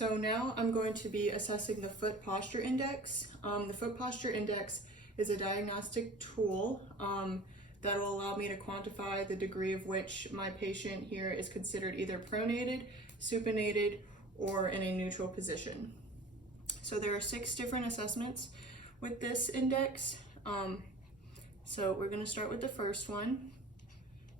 So now I'm going to be assessing the foot posture index. The foot posture index is a diagnostic tool that will allow me to quantify the degree of which my patient here is considered either pronated, supinated, or in a neutral position. So there are 6 different assessments with this index. So we're going to start with the first one.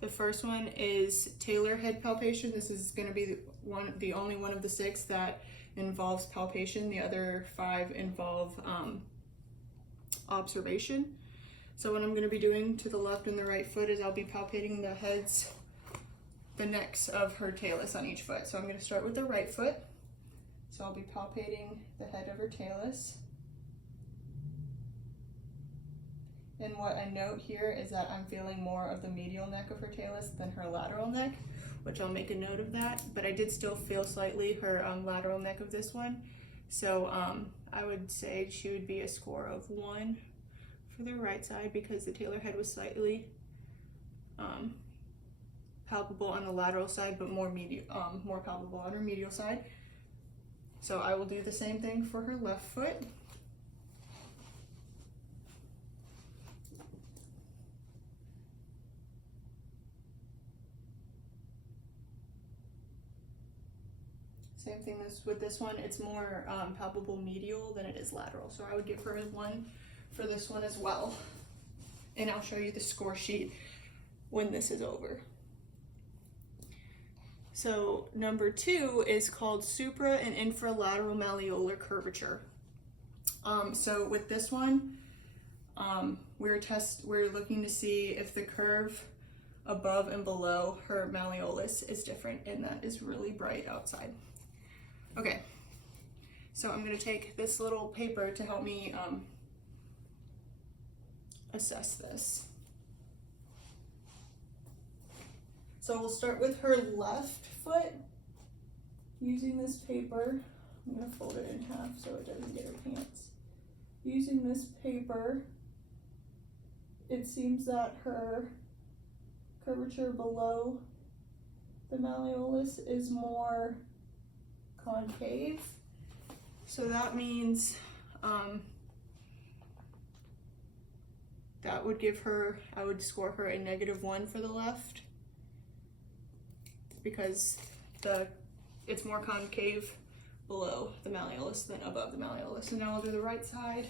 The first one is Taylor head palpation. This is going to be the only one of the 6 that involves palpation. The other 5 involve observation. So what I'm going to be doing to the left and the right foot is I'll be palpating the necks of her talus on each foot. So I'm going to start with the right foot. So I'll be palpating the head of her talus. And what I note here is that I'm feeling more of the medial neck of her talus than her lateral neck, which I'll make a note of that. But I did still feel slightly her lateral neck of this one. So I would say she would be a score of 1 for the right side because the Taylor head was slightly palpable on the lateral side, but more palpable on her medial side. So I will do the same thing for her left foot. Same thing with this one, it's more palpable medial than it is lateral. So I would give her a 1 for this one as well. And I'll show you the score sheet when this is over. So number 2 is called supra and infralateral malleolar curvature. So with this one, we're looking to see if the curve above and below her malleolus is different, and that is really bright outside. Okay, so I'm going to take this little paper to help me assess this. So we'll start with her left foot using this paper. I'm going to fold it in half so it doesn't get her pants. Using this paper, it seems that her curvature below the malleolus is more concave. So that means that would give her, I would score her a -1 for the left because it's more concave below the malleolus than above the malleolus. And now I'll do the right side.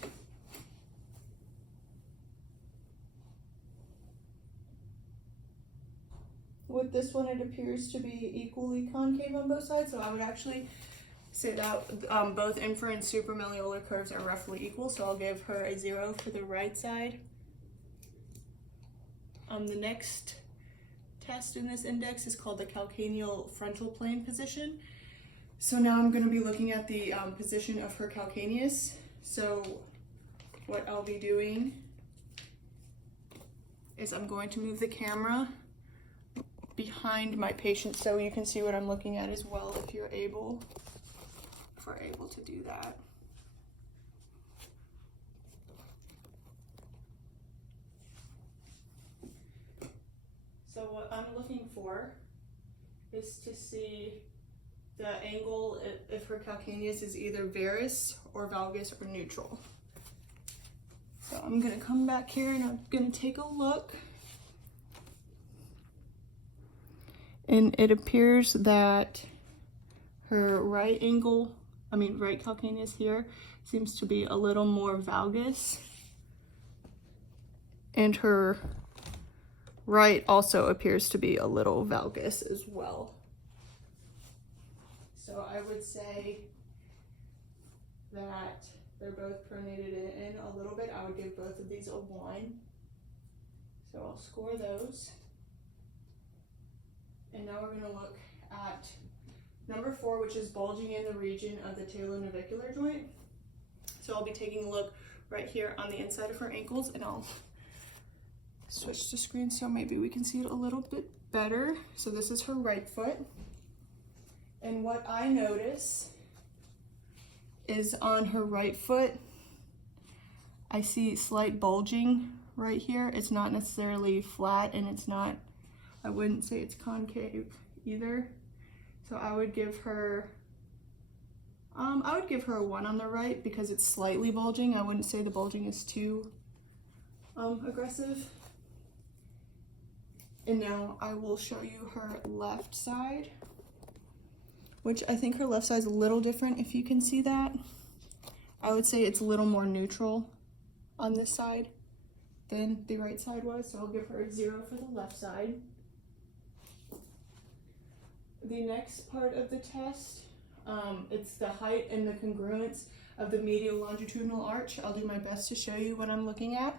With this one, it appears to be equally concave on both sides, so I would actually say that both infra and supramalleolar curves are roughly equal, so I'll give her a 0 for the right side. The next test in this index is called the calcaneal frontal plane position. So now I'm going to be looking at the position of her calcaneus. So what I'll be doing is I'm going to move the camera behind my patient so you can see what I'm looking at as well if we're able to do that. So what I'm looking for is to see the angle if her calcaneus is either varus or valgus or neutral. So I'm going to come back here and I'm going to take a look. And it appears that her right calcaneus here seems to be a little more valgus. And her right also appears to be a little valgus as well. So I would say that they're both pronated in a little bit. I would give both of these a 1. So I'll score those. And now we're going to look at number 4, which is bulging in the region of the talonavicular joint. So I'll be taking a look right here on the inside of her ankles, and I'll switch the screen so maybe we can see it a little bit better. So this is her right foot. And what I notice is on her right foot, I see slight bulging right here. It's not necessarily flat, and it's not, I wouldn't say it's concave either. So I would give her I would give her a 1 on the right because it's slightly bulging. I wouldn't say the bulging is too aggressive. And now I will show you her left side, which I think her left side is a little different, if you can see that. I would say it's a little more neutral on this side than the right side was, so I'll give her a 0 for the left side. The next part of the test, it's the height and the congruence of the medial longitudinal arch. I'll do my best to show you what I'm looking at.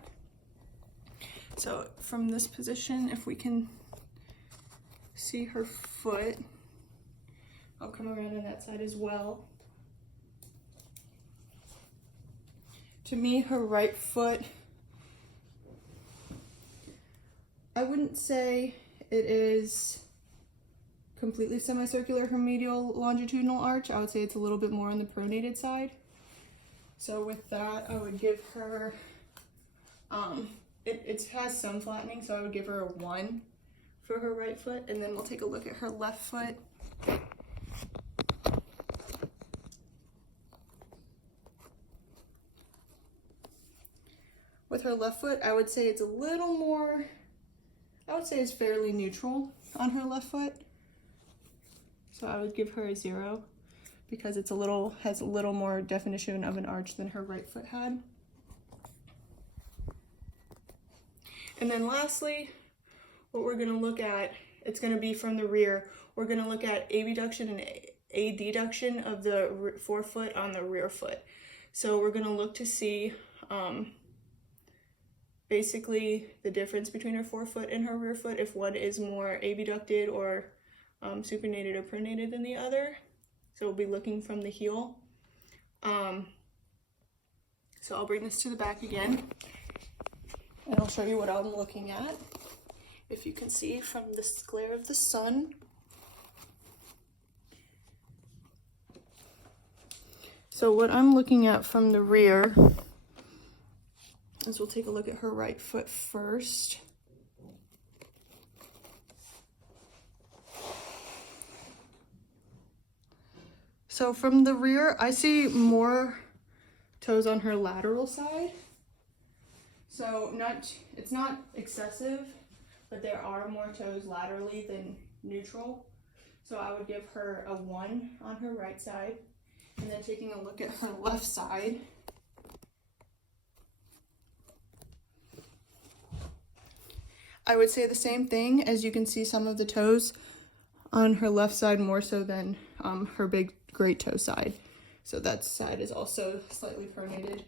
So from this position, if we can see her foot, I'll come around on that side as well. To me, her right foot, I wouldn't say it is completely semicircular, her medial longitudinal arch. I would say it's a little bit more on the pronated side. So with that, I would give her, it has some flattening, so I would give her a 1 for her right foot, and then we'll take a look at her left foot. With her left foot, I would say it's a little more, I would say it's fairly neutral on her left foot. So I would give her a 0 because it's has a little more definition of an arch than her right foot had. And then lastly, what we're gonna look at, it's gonna be from the rear. We're gonna look at abduction and adduction of the forefoot on the rear foot. So we're gonna look to see basically the difference between her forefoot and her rear foot, if one is more abducted or supinated or pronated than the other. So we'll be looking from the heel. So I'll bring this to the back again, and I'll show you what I'm looking at. If you can see from this glare of the sun. So what I'm looking at from the rear is, we'll take a look at her right foot first. So from the rear, I see more toes on her lateral side. So it's not excessive, but there are more toes laterally than neutral. So I would give her a 1 on her right side. And then taking a look at her left side, I would say the same thing. As you can see, some of the toes on her left side more so than her big great toe side. So that side is also slightly pronated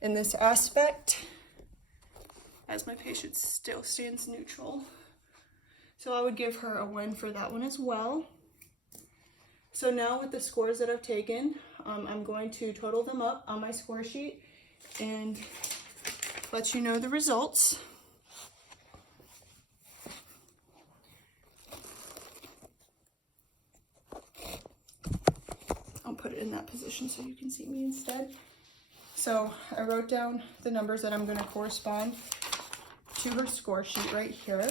in this aspect, as my patient still stands neutral. So I would give her a 1 for that one as well. So now with the scores that I've taken, I'm going to total them up on my score sheet and let you know the results. I'll put it in that position so you can see me instead. So I wrote down the numbers that I'm going to correspond to her score sheet right here.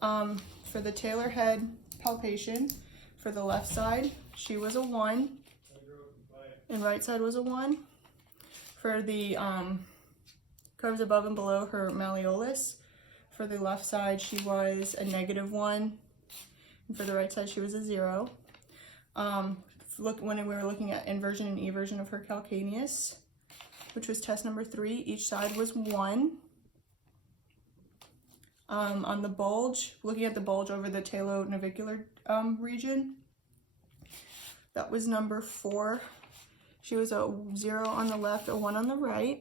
For the talar head palpation, for the left side, she was a 1, and right side was a 1. For the curves above and below her malleolus, for the left side, she was a -1, and for the right side, she was a 0. When we were looking at inversion and eversion of her calcaneus, which was test number 3, each side was 1. On the bulge, looking at the bulge over the talonavicular region, that was number 4. She was a 0 on the left, a 1 on the right.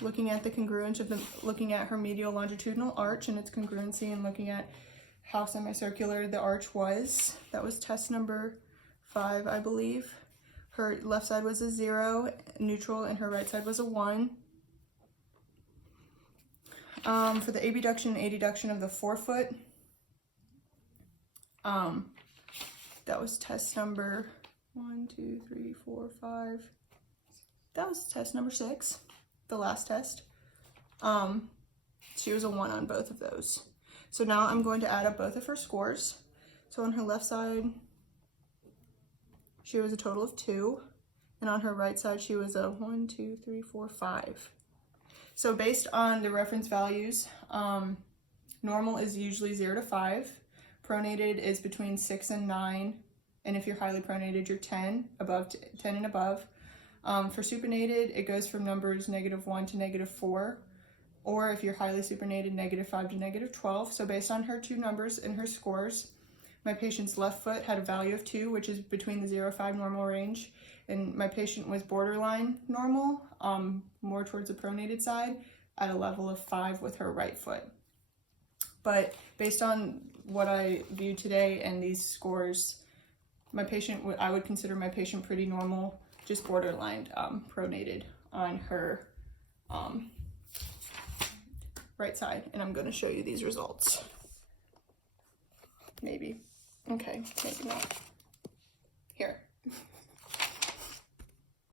Looking at the congruence of looking at her medial longitudinal arch and its congruency, and looking at how semicircular the arch was, that was test number 5, I believe. Her left side was a 0, neutral, and her right side was a 1. For the abduction and adduction of the forefoot, that was test number 1, 2, 3, 4, 5. That was test number 6, the last test. She was a 1 on both of those. So now I'm going to add up both of her scores. So on her left side, she was a total of 2. And on her right side, she was a 1, 2, 3, 4, 5. So based on the reference values, normal is usually 0 to 5. Pronated is between 6 and 9. And if you're highly pronated, you're 10 and above. For supinated, it goes from numbers -1 to -4. Or if you're highly supinated, -5 to -12. So based on her 2 numbers and her scores, my patient's left foot had a value of 2, which is between the 0 to 5 normal range. And my patient was borderline normal, more towards the pronated side, at a level of 5 with her right foot. But based on what I viewed today and these scores, my patient, I would consider my patient pretty normal, just borderline pronated on her right side. And I'm going to show you these results. Maybe. Okay, maybe not. Here.